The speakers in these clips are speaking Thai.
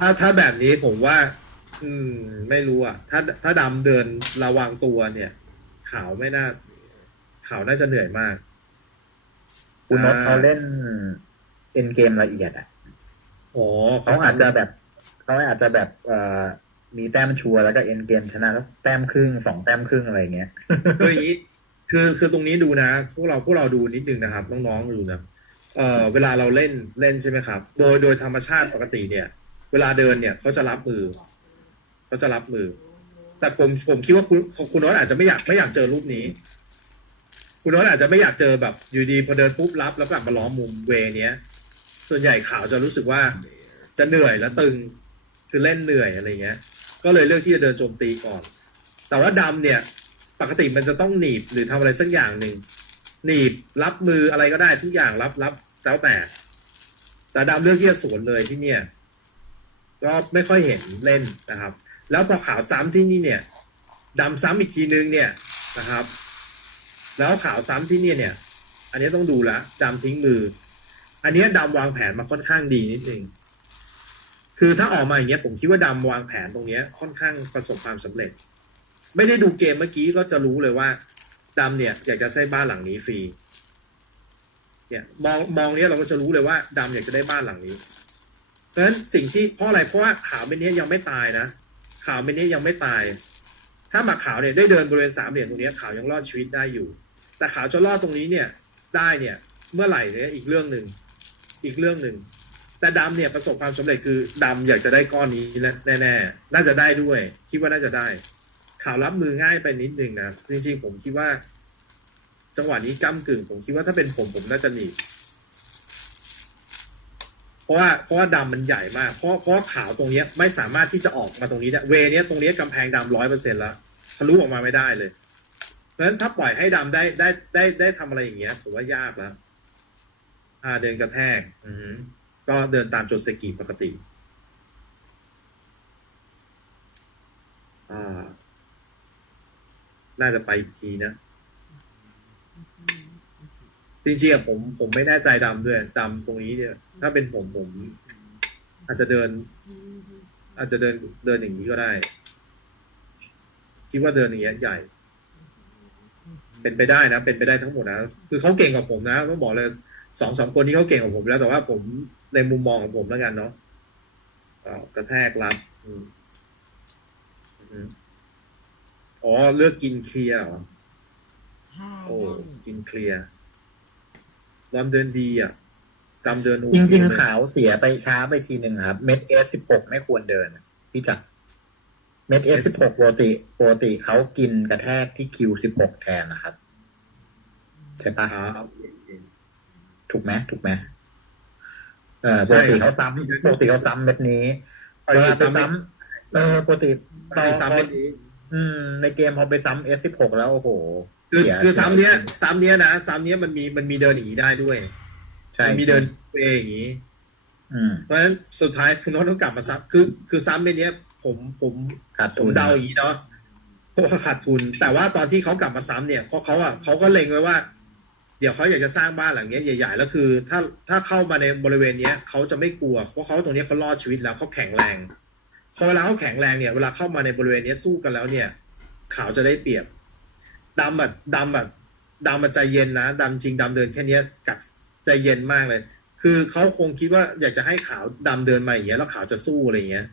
ถ้าถ้าแบบนี้ผมว่า อืม ไม่รู้อะ ถ้าถ้าดำเดินระวังตัวเนี่ย ขาวไม่น่า ขาวน่าจะเหนื่อยมาก คุณโนตอ่าเขาเล่นเอ็นเกมละเอียดอะอ๋อเขาอาจจะแบบเขาอาจจะแบบเอ่อมีแต้มชัวร์แล้วก็เอ็นเกมชนะแล้วแต้มครึ่งสองแต้มครึ่งอะไรเงี้ยคืออย่างนี้คือคือตรงนี้ดูนะ พวกเราพวกเราดูนิดนึงนะครับ น้องๆดูนะเอ่อเวลาเราเล่นเล่นใช่ไหมครับ โดยโดยธรรมชาติปกติเนี่ย เวลาเดินเนี่ยเขาจะรับมือเขาจะรับมือ แต่ผมผมคิดว่าคุณคุณโน้ตอาจจะไม่อยากไม่อยากเจอรูปนี้ คุณโน้ตอาจจะไม่อยากเจอแบบ อยู่ดีพอเดินปุ๊บรับแล้วกลับมาล้อมมุมเวเนี้ย ส่วนใหญ่ข่าวจะรู้สึกว่าจะเหนื่อยและตึงคือเล่นเหนื่อยอะไรเงี้ย ก็เลยเลือกที่จะเดินโจมตีก่อน แต่ว่าดำเนี่ย ปกติมันจะต้องหนีบหรือทำอะไรสักอย่างหนึ่งหนีบรับมืออะไรก็ได้ทุกอย่างรับรับแล้วแต่ แต่ดำเลือกที่จะสวนเลยที่เนี่ย ก็ไม่ค่อยเห็นเล่นนะครับ แล้วพอขาวซ้ำที่นี่เนี่ยดำซ้ำอีกทีนึงเนี่ยนะครับ แล้วขาวซ้ำที่นี่เนี่ย อันนี้ต้องดูละดำทิ้งมือ อันนี้ยดำวางแผนมาค่อนข้างดีนิดนึงคือถ้าออกมาอย่างเงี้ยผมคิดว่าดำวางแผนตรงเนี้ยค่อนข้างประสบความสำเร็จ ไม่ได้ดูเกมเมื่อกี้ก็จะรู้เลยว่าดำเนี่ยอยากจะใช้บ้านหลังนี้ฟรีเนี่ยมองมองเนี้ยเราก็จะรู้เลยว่าดำอยากจะได้บ้านหลังนี้ เพราะฉะนั้นสิ่งที่เพราะอะไรเพราะว่าขาวเม็ดเนี้ยยังไม่ตายนะขาวเม็ดเนี้ยยังไม่ตาย ถ้าหมากขาวเนี่ยได้เดินบริเวณสามเหลี่ยมตรงนี้ขาวยังรอดชีวิตได้อยู่ แต่ขาวจะรอดตรงนี้เนี่ยได้เนี่ยเมื่อไหร่เนี่ยอีกเรื่องหนึ่งอีกเรื่องหนึ่งแต่ดำเนี่ยประสบความสำเร็จคือดำอยากจะได้ก้อนนี้แน่แน่ๆน่าจะได้ด้วย คิดว่าน่าจะได้ ข่าวรับมือง่ายไปนิดนึงนะจริงๆผมคิดว่า จังหวะนี้ก้ากึ่ง ผมคิดว่าถ้าเป็นผมผมน่าจะหนี ราะว่าเพราะว่าดำมันใหญ่มาก เพราะเพราะว่าขาวตรงเนี้ยไม่สามารถที่จะออกมาตรงนี้ได้เวเนี้ยตรงเนี้ยกำแพงดำร้อยเปอร์เซ็นแล้วทะลุออกมาไม่ได้เลย เพราะฉะนั้นถ้าปล่อยให้ดำได้ได้ได้ได้ทำอะไรอย่างเงี้ยผมว่ายากแล้วอ่าเดินกระแทก อือหือก็เดินตามโจเซกิปกติ อ่า น่าจะไปอีกทีนะ จริงๆอะผมผมไม่แน่ใจดำด้วยดำตรงนี้เนี่ยถ้าเป็นผมผม อาจจะเดิน อาจจะเดินเดินอย่างนี้ก็ได้ คิดว่าเดินอย่างเงี้ยใหญ่ เป็นไปได้นะ เป็นไปได้ทั้งหมดนะคือเขาเก่งกว่าผมนะต้องบอกเลยสองสามคนนี้เขาเก่งกว่าผมแล้วแต่ว่าผมในมุมมองของผมแล้วกันเนาะก็กระแทกรับอืมอืมอ๋อเลือกกินเคลียร์เหรอโอ้กินเคลียร์ รอนเดินดีอะดำเดินโอจเคริงเลยๆขาวเสียไปช้าไปทีหนึ่งครับ เม็ดเอสสิบหกไม่ควรเดินพี่จักรเม็ดเอสสิบหกปกติปกติเขากินกระแทกที่คิวสิบหกแทนนะครับ ใช่ปะอ่าโอเคถูกไหมถูกไหมเออใช่ปกติเขาซ้ำปกติเขาซ้ำเม็ดนี้ปกเวติลาไปซ้ำซ้ำเออปกติปกติซ้ำเม็ดนี้ อืม ในเกมพอไปซ้ำเอสสิบหกแล้วโอ้โห คือเสียคือซ้ำเนี้ยซ้ำเนี้ยนะซ้ำเนี้ยมันมีมันมีเดินอย่างนี้ได้ด้วยใช่มันมีเดินเวอย่างนี้อืมเพราะฉะนั้นสุดท้ายคุณโน้ตต้องกลับมาซ้ำคือ คือซ้ำเม็ดเนี้ย ผมผมขาดผทุมนเดาอย่างนี้เนาะเพราะว่าขาดทุน แต่ว่าตอนที่เขากลับมาซ้ำเนี่ยเพราะเขาอะเขาก็เล็งไว้ว่า เดี๋ยวเขาอยากจะสร้างบ้านหลังเนี้ยใหญ่ๆแล้วคือ ถ้าถ้าเข้ามาในบริเวณเนี้ยเขาจะไม่กลัวเพราะเขาตรงเนี้ยเขารอดชีวิตแล้วเขาแข็งแรงพอเวลาเขาแข็งแรงเนี่ยเวลาเข้ามาในบริเวณเนี้ยสู้กันแล้วเนี่ย ขาวจะได้เปรียบ ดำแบบดำแบบดำมันใจเย็นนะดำจริงดำเดินแค่นี้กัดใจเย็นมากเลย คือเขาคงคิดว่าอยากจะให้ขาวดำเดินมาอย่างเงี้ยแล้วขาวจะสู้อะไรเงี้ย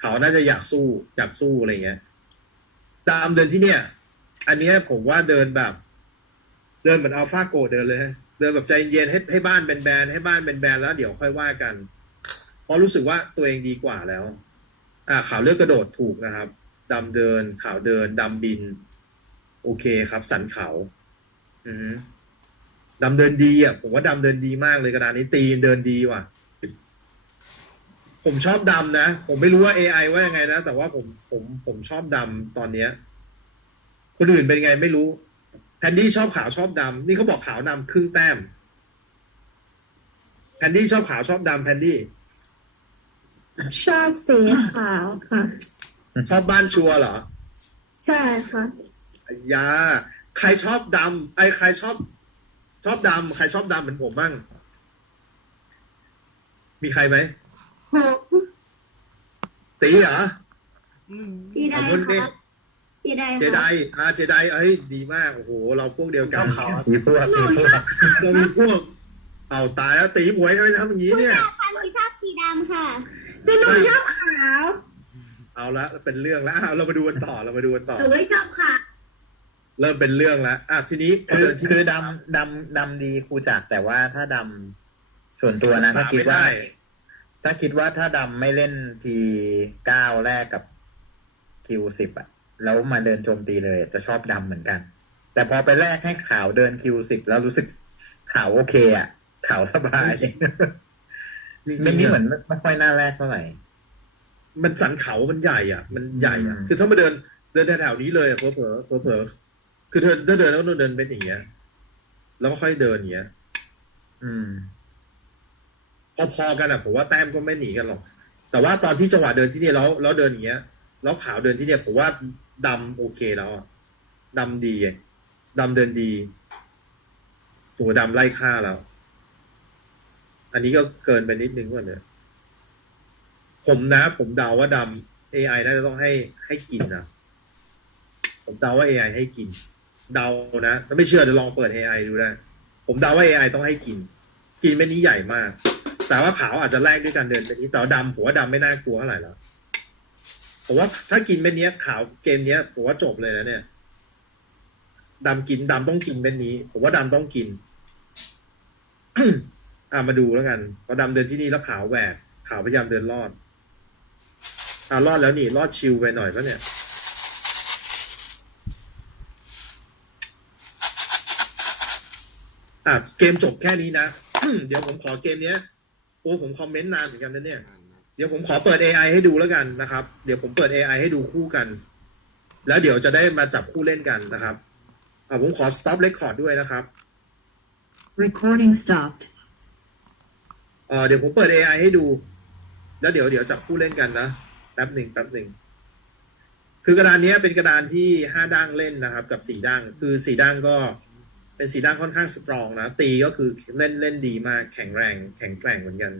เขาน่าจะอยากสู้อยากสู้อะไรเงี้ยดามเดินที่เนี่ย อันนี้ผมว่าเดินแบบ เดินเหมือนอัลฟาโกเดินเลยเดินแบบใจเย็นให้ให้บ้านเป็นแบนๆให้บ้านเป็นแบนๆแล้วเดี๋ยวค่อยว่ากัน เพราะรู้สึกว่าตัวเองดีกว่าแล้ว อ่าขาวเลือกกระโดดถูกนะครับดำเดินขาวเดินดำบิน โอเคครับ สันเขา อือฮึดำเดินดีอะ ผมว่าดำเดินดีมากเลยกระดานนี้ตีเดินดีว่ะ ผมชอบดำนะ ผมไม่รู้ว่า AI ว่ายังไงนะ แต่ว่าผมผมผมชอบดำตอนเนี้ย คนอื่นเป็นไงไม่รู้แพนดี้ชอบขาวชอบดำนี่เขาบอกขาวนำครึ่งแต้มแพนดี้ชอบขาวชอบดำแพนดี้ชอบสีขาวค่ะ ชอบบ้านชัวร์เหรอ ใช่ค่ะไอ้ ยาใครชอบดำไอ้ใครชอบ ชอบดำใครชอบดำเหมือนผมบ้าง มีใครไหมผมตีเหรอพี่ได้ขอบคุณคพี่รับพี่ได้เจคไดรับอ่าเจไดเอ้ยดีมาก โอ้โห เราพวกเดียวกันมีพวกมีพวกเรามีพวก เอาตายแล้วตีหมวยทำไมทำอย่างนี้เนี่ยค่ะหนูชอบสีดำค่ะแต่หนูชอบขาว เอาละเป็นเรื่องแล้วอะเรามาดูกันต่อเรามาดูกันต่อหนูไม่ชอบขาว เริ่มเป็นเรื่องแล้วอะทีนี้คือเดินที่คือดำดำดำดีครูจักรแต่ว่าถ้าดำส่วนตัวนะถ้าสามคิดไม่ว่าได้ถ้าคิดว่าถ้าดำไม่เล่น P เก้าแรกกับ Q สิบอะแล้วมาเดินโจมตีเลย จะชอบดำเหมือนกัน แต่พอไปแรกให้ขาวเดิน Q สิบแล้วรู้สึกขาวโอเคอะขาวสบายจริงเม็นๆนี้เนี่ยเหมือนไม่ไม่ค่อยน่าแรกเท่าไหร่มันสันเขามันใหญ่อะ มันใหญ่อะอืมคือถ้ามาเดินเดินแถวๆนี้เลยอะเผลอเผลอเผลอเผลอๆ คือเธอถ้าเดินแล้วต้อเดินเป็นอย่างเงี้ย แล้วก็ค่อยเดินอย่างเงี้ย อืมพอๆกันอะผมว่าแต้มก็ไม่หนีกันหรอก แต่ว่าตอนที่จังหวะเดินที่เนี่ยแล้วแล้วเดินอย่างเงี้ย แล้วขาวเดินที่เนี่ยผมว่าดำโอเคแล้วอะดำดีอะดำเดินดีตัวดำไล่ฆ่าแล้ว อันนี้ก็เกินไปนิดนึงว่าเนี่ยผมนะ ผมเดาว่าดำ AI น่าจะต้องให้ให้กินนะผมเดาว่า AI ให้กิน เดานะถ้าไม่เชื่อเดี๋ยวลองเปิด AI ดูได้ ผมเดาว่า AI ต้องให้กิน กินเม็ดนี้ใหญ่มาก แต่ว่าขาวอาจจะแลกด้วยการเดินเม็ดนี้แต่ว่าดำผมว่าดำไม่น่ากลัวเท่าไหร่แล้วผมว่าถ้ากินเม็ดนี้ขาวเกมนี้ยผมว่าจบเลยนะเนี่ยดำกินดำต้องกินเม็ดนี้ ผมว่าดำต้องกินอ่ามาดูแล้วกันพอดำเดินที่นี่แล้วขาวแหวกขาวพยายามเดินรอดอ่ารอดแล้วนี่รอดชิวไปหน่อยปะเนี่ย อะเกมจบแค่นี้นะ เดี๋ยวผมขอเกมเนี้ยโอ้ผมคอมเมนต์นานเหมือนกันนะเนี่ย เดี๋ยวผมขอเปิด AI ให้ดูแล้วกันนะครับ เดี๋ยวผมเปิด AI ให้ดูคู่กัน แล้วเดี๋ยวจะได้มาจับคู่เล่นกันนะครับอ่าผมขอ stop record ด้วยนะครับ Recording stopped. เอ่อเดี๋ยวผมเปิด AI ให้ดู แล้วเดี๋ยวเดี๋ยวจับคู่เล่นกันนะแป๊บหนึ่งแป๊บหนึ่งคือกระดานเนี้ยเป็นกระดานที่ห้าด้างเล่นนะครับ กับสี่ด้าง คือสี่ด้างก็ เป็นสีด้านค่อนข้างสตรองนะ ตีก็คือเล่นเล่นดีมาก แข็งแรง แข็งแกร่งเหมือนกัน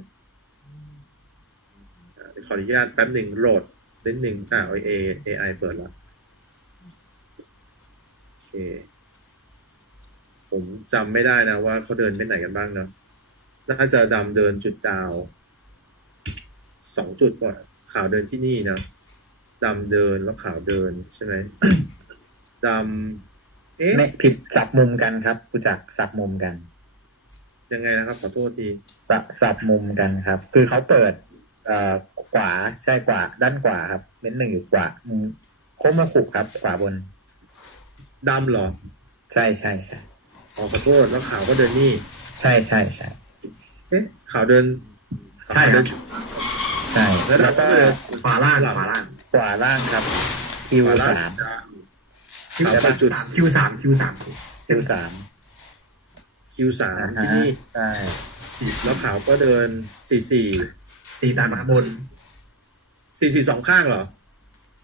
ขออนุญาตแป๊บหนึ่งโหลดนิดหนึ่งอ่าเอเอไอเปิดแล้วโอเค ผมจำไม่ได้นะว่าเขาเดินไปไหนกันบ้างเนาะน่าจะดำเดินจุดดาวสองจุดก่อนขาวเดินที่นี่นะดำเดินแล้วขาวเดินใช่ไหมดำ เอ๊ะไม่ผิดสับมุมกันครับครูจักรสับมุมกันยังไงนะครับ ขอโทษทีสับสับมุมกันครับ คือเขาเปิด เอ่อขวาใช่กว่าด้านขวาครับเม็นหนึ่งอยู่ขวามุมโคโมคุครับ ขวาบน ดำเหรอใช่ใช่ใช่อ๋อขอโทษแล้วขาวก็เดินนี่ ใช่ใช่ใช่เอ๊ะขาวเดินใช่ขาวครัเดิบ นใช่ แล้วแล้วก็ก็เดินขวาล่างขวาล่างขวาล่างครับคิวขวาล่างสามคิว ขาวสาไปมจุด คิวสามคิวสามคิวสามคิวสามอ่าที่ฮะนี่ใช่แล้วขาวก็เดินสี่สี่ตีตามมาบนสี่สี่สองข้างเหรอ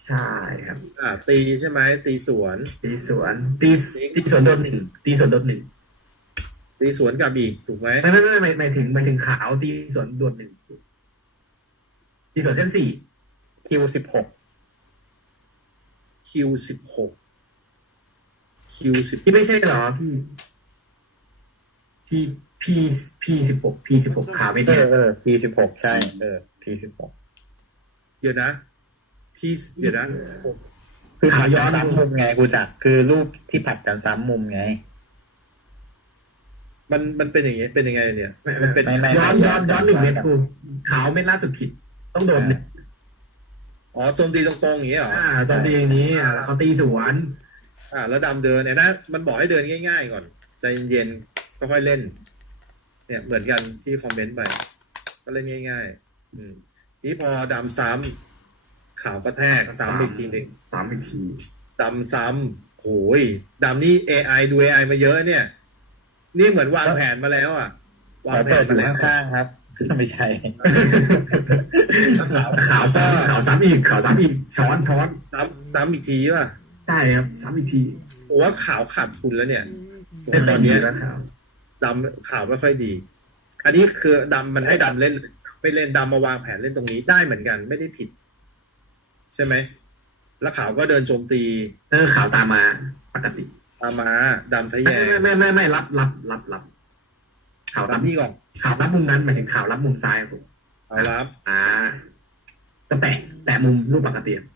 ใช่ครับ อ่า ตีใช่ไหมตีสวน ตีสวน ตีตีสวนโดนหนึ่งตีสวนโดนหนึ่งตีสวนกับอีกถูกไหมไม่ไม่ไม่ไม่หมายถึงหมายถึงขาวตีสวนโดนหนึ่งตีสวนเส้นสี่คิวสิบหกคิวสิบหก คิวสิบที่ไม่ใช่เหรอพี่พี่พีพีสิบหกพีสิบหกขาวไม่เอดีอเออพีสิบหกใช่ เออพีสิบหกเดี๋ยวนะ พี่เดี๋ยวนะ คือผัดกันซ้ำมุมไงครูจักรคือรูปที่ผัดกันซ้ำมุมไง มันมันเป็นอย่างเงี้ยเป็นยังไงเนี่ยไม่มันเป็น ไม่ไม่ ย้อนย้อนย้อนหนึ่งเมตรครูขาวเม็ดล่าสุดผิด ต้องโดนหนึ่งอ๋อโจมตีตรงๆอย่างเงี้ยเหรออ่าตอนตีอย่างนี้อะเขาตีสวน อ่า แล้วดำเดินเนี่ยนะมันบอกให้เดินง่ายๆก่อน ใจเย็นๆค่อยๆเล่น เนี่ยเหมือนกันที่คอมเมนต์ไปก็เล่นง่าย ๆ อืมนี่พอดำซ้ำขาวกระแทกซ้ำอีกทีหนึ่งสามอีกทีดำซ้ำโอ้ยดำนี่ AI ดู AI มาเยอะเนี่ย นี่เหมือนวางแผนมาแล้วอะ วางเราแผเปินดอมายู่แล้วข้างๆครับไม่ใช่ขาวซ้ำขาวซ้ำอีกขาวซ้ำอีกช้อนช้อนซ้ำซ้ำอีกทีป่ะ ใช่ครับซ้ำอีกทีผมว่าขาวขาดทุนแล้วเนี่ยไม่ค่ตออยนดีเนี้ยแล้วขาวดำขาวไม่ค่อยดี อันนี้คือดำมันให้ดำเล่นไม่เล่นดำมาวางแผนเล่นตรงนี้ได้เหมือนกัน ไม่ได้ผิด ใช่ไหมแล้วขาวก็เดินโจมตี เออขาวตามมาปกติตามมาดำทะแยไม่งไม่ไม่ไม่ไม่รับรับรับรับขาวตารัมบที่ก่อนขาวรับมุมนั้นหมายถึงขาวรับมุมซ้ายครับผมเอารับ อ่าก็แตะแตะมุมรูปปกติครับ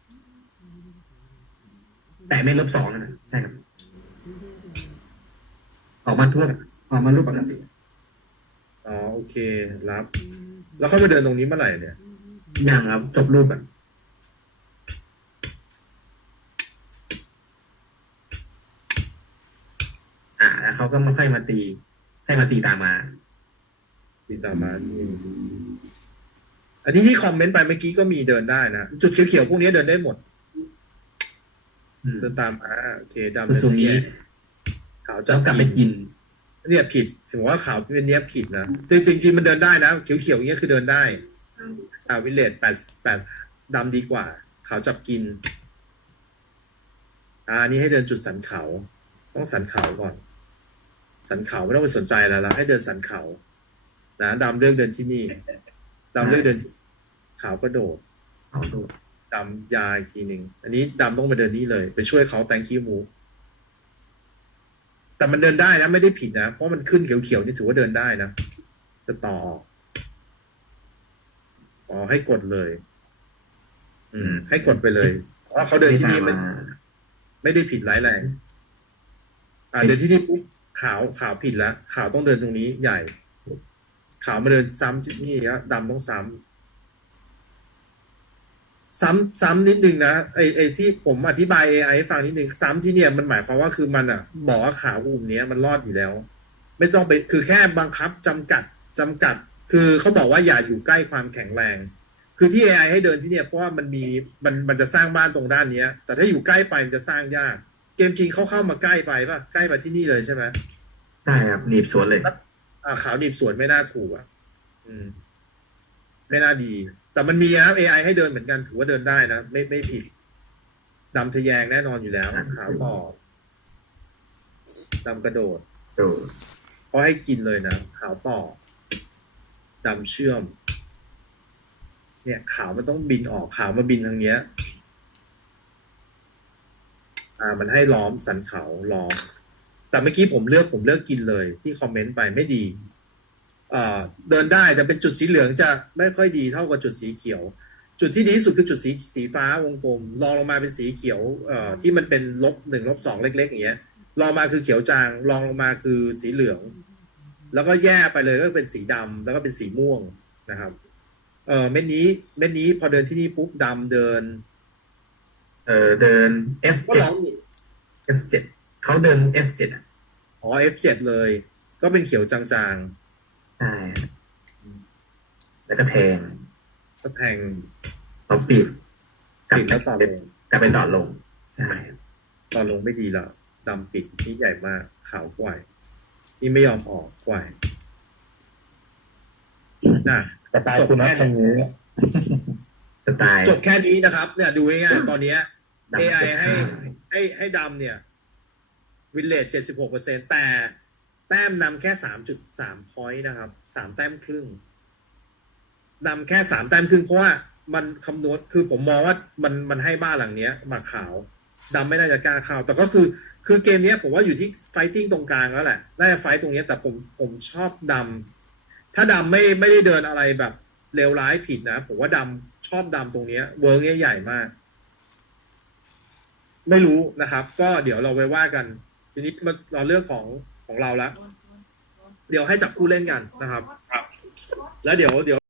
แตะไม่ลบสองนะใช่ครับ ออกมาทั่วออกมารูปปกติอ๋อโอเค รับ แล้วเขามาเดินตรงนี้เมื่อไหร่เนี่ยยังครับจบรูปก่อนอ่าแล้วเขาก็มาค่อยมาตี ให้มาตีตามมาตีตามมาที่อันนี้ที่คอมเมนต์ไปเมื่อกี้ก็มีเดินได้นะ จุดเขียวๆพวกนี้เดินได้หมด เดินตามมาโอเคดำคือซูมนี้ขาวจะจะกลับไปกินเนี่ยผิดสมมติว่าขาวเป็นเนี้ยผิดนะจริงจริงๆมันเดินได้นะเขียวๆอย่างเงี้ยคือเดินได้อ่าวิเลตแปดแปดดำดีกว่า ขาวจับกิน อ่าอันนี้ให้เดินจุดสันเขา ต้องสันเขาก่อน สันเขาไม่ต้องไปสนใจแล้วละให้เดินสันเขา นะดำเลือกเดินที่นี่ดำเลือกเดินที่ขาวกระโดดเอาดูดำยาอีกทีหนึ่งอันนี้ดำต้องไปเดินนี่เลย ไปช่วยเขาแตงคิวมูแต่มันเดินได้นะไม่ได้ผิดนะ เพราะมันขึ้นเขียวๆนี่ถือว่าเดินได้นะ จะต่อออกอ๋อให้กดเลย อืม ให้กดไปเลยเพราะเขาเดินที่นี่ตามไม่มาไม่ได้ผิดร้ายแรง อ่าเดินที่นี่ปุ๊บขาวขาวผิดแล้วขาวต้องเดินตรงนี้ใหญ่ ขาวมาเดินซ้ำที่นี่แล้วดำต้องซ้ำ ซ้ำซ้ำนิดนึงนะไอไอที่ผมอธิบาย AI ให้ฟังนิดนึงซ้ำที่เนี่ยมันหมายความว่าคือมันอะบอกว่าขาวกลุ่มเนี้ยมันรอดอยู่แล้ว ไม่ต้องไปคือแค่บังคับจำกัดจำกัด คือเขาบอกว่าอย่าอยู่ใกล้ความแข็งแรง คือที่ AI ให้เดินที่เนี่ยเพราะว่ามันมีมันมันจะสร้างบ้านตรงด้านเนี้ย แต่ถ้าอยู่ใกล้ไปมันจะสร้างยาก เกมจริงเขาเข้ามาใกล้ไปป่ะใกล้มาที่นี่เลยใช่ไหมใช่ครับหนีบสวนเลยอ่าขาวดิบสวนไม่น่าถูกอะ อืม ไม่น่าดี แต่มันมีนะ AI ให้เดินเหมือนกันถือว่าเดินได้นะ ไม่ไม่ผิดดำทะแยงแน่นอนอยู่แล้วขาวต่อดำกระโดดดูเขาให้กินเลยนะขาวต่อดำเชื่อม เนี่ยขาวมันต้องบินออกขาวมาบินทางเนี้ย อ่า มันให้ล้อมสันเขาล้อม แต่เมื่อกี้ผมเลือกผมเลือกกินเลย ที่คอมเมนต์ไปไม่ดี เอ่อเดินได้แต่เป็นจุดสีเหลืองจะไม่ค่อยดีเท่ากับจุดสีเขียว จุดที่ดีที่สุดคือจุดสีสีฟ้าวงกลมรองลงมาเป็นสีเขียวเอ่อที่มันเป็นลบหนึ่งลบสองเล็ก ๆ อย่างเงี้ยรองมาคือเขียวจางรองลงมาคือสีเหลือง แล้วก็แย่ไปเลยก็เป็นสีดำแล้วก็เป็นสีม่วงนะครับ เออเม็ดนี้เม็ดนี้พอเดินที่นี่ปุ๊บดำเดิน เออเดินก็ F7 ร้องอีก F7 เขาเดิน F7 อะอ๋อ F7 เลย ก็เป็นเขียวจางใช่แล้วก็แทงๆก็แทงเขาปิดกลับปิดแล้วต่อลงกลับไปดอดลงใช่ครับต่อลงไม่ดีแล้วดำปิดนี่ใหญ่มากขาวกว่านี่ไม่ยอมออกกว่าน่ะสไตล์คุณนัทตรงนี้สไตล์จบแค่นี้นะครับ เนี่ย ดูง่ายๆตอนเนี้ยดำ AI ให้สุดให้ให้ดำเนี่ยวินเลจเจ็ดสิบหกเปอร์เซ็นแต่ แต้มนำแค่สามจุดสามพอยต์นะครับสามแต้มครึ่งนำแค่สามแต้มครึ่งเพราะว่ามันคำนวณคือผมมองว่ามันมันให้บ้านหลังเนี้ยมาขาวดำไม่น่าจะกล้าเข้าแต่ก็คือคือเกมนี้ผมว่าอยู่ที่ไฟติ้งตรงกลางแล้วแหละน่าจะไฟต์ตรงนี้แต่ผมผมชอบดำถ้าดำไม่ไม่ได้เดินอะไรแบบเลวร้ายผิดนะ ผมว่าดำชอบดำตรงนี้เวิร์กเนี้ยใหญ่มาก ไม่รู้นะครับ ก็เดี๋ยวเราไปว่ากัน ทีนี้มาเราเรื่องของ ของเราแล้ว เดี๋ยวให้จับผู้เล่นกันนะครับ แล้วเดี๋ยวเดี๋ยว